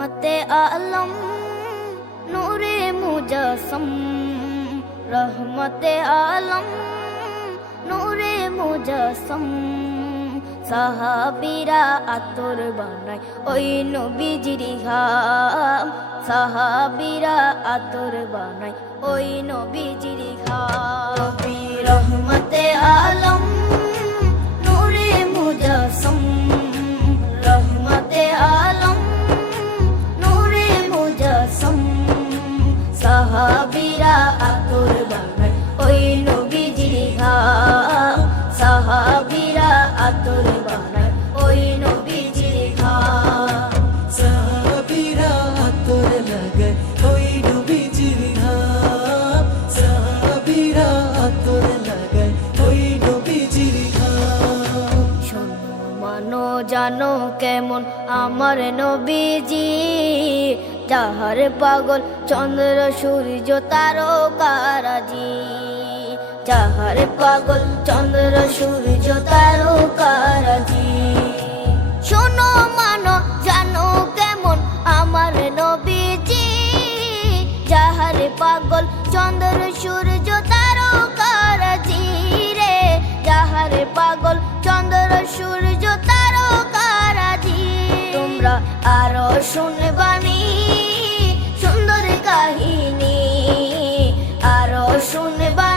রহমতে আলম নূরে মুজাসম, রহমতে আলম নূরে মুজাসম। সাহাবীরা আতর বানায় ওই নবীজির ঘাম, সাহাবীরা আতর বানায় ওই নবীজির ঘাম। নবী রহমতে আলম নূরে মুজাসম, রহমতে আলম নূরে মুজাসম। সাহাবীরা আতর বানায় ওই নবীজির ঘাম, সাহাবীরা আতর বানায় ওই নবীজির ঘাম। সাহাবীরা আতর লাগায় ওই নবীজির ঘাম, সাহাবীরা আতর লাগায় ওই নবীজির ঘাম। শোনো মানো জানো কেমন আমার নবীজি, যাহার পাগল চন্দ্র সূর্য তারকারাজি, যাহার পাগল চন্দ্র সূর্য তারকারাজি। শোনো মানো জানো কেমন আমার নবীজি, যাহার পাগল চন্দ্র সূর্য তারকারাজি রে, যাহার পাগল চন্দ্র সূর্য তারকারাজি। তোমরা আরো শুনবানি সুন্দর কাহিনী, আরো শুনবা